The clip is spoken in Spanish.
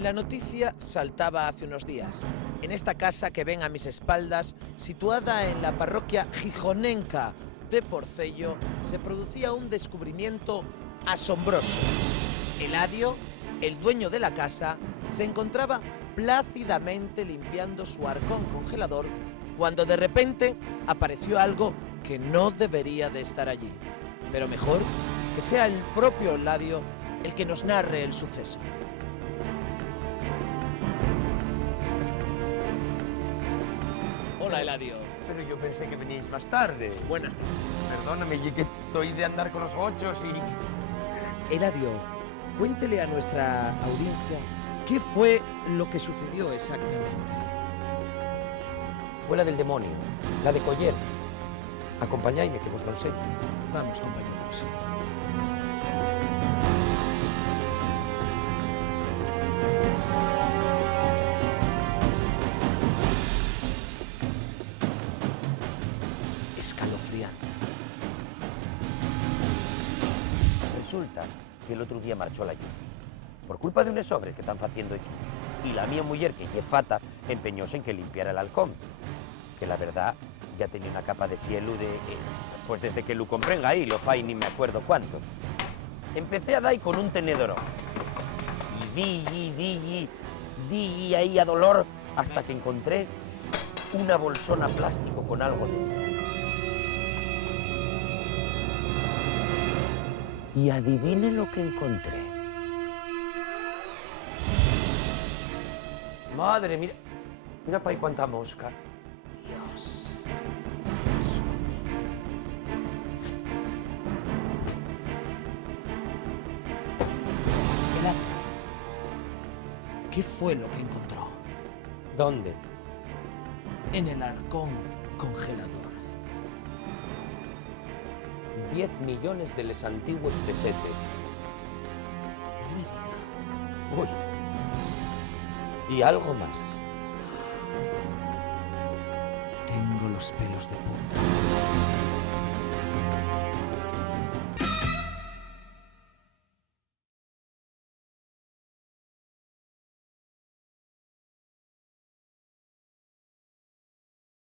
La noticia saltaba hace unos días. En esta casa que ven a mis espaldas, situada en la parroquia gijonenca de Porcello, se producía un descubrimiento asombroso. Eladio, el dueño de la casa, se encontraba plácidamente limpiando su arcón congelador cuando de repente apareció algo que no debería de estar allí. Pero mejor que sea el propio Eladio el que nos narre el suceso. Hola, Eladio. Pero yo pensé que veníais más tarde. Buenas tardes. Perdóname, y que estoy de andar con los gochos y... Eladio, cuéntele a nuestra audiencia qué fue lo que sucedió exactamente. Fue la del demonio, la de Coller. Acompañadme, que vos non sei. Vamos, compañeros. Escalofriante. Resulta que el otro día marchó la lluvia. Por culpa de unos sobres que están haciendo aquí. Y la mía mujer, que lle fata, empeñóse en que limpiara el halcón. Que la verdad, ya tenía una capa de cielo de... pues desde que lo compré en ahí, lo fai ni me acuerdo cuánto. Empecé a dar con un tenedorón. Y di ahí a dolor, hasta que encontré una bolsona plástico con algo dentro. Y adivine lo que encontré. Madre, mira. Mira para ahí cuánta mosca. Dios. Eladio, ¿qué fue lo que encontró ¿Dónde? en el arcón congelador? 10 millones de los antiguos pesetes. No me diga. Uy. Y algo más. Tengo los pelos de punta.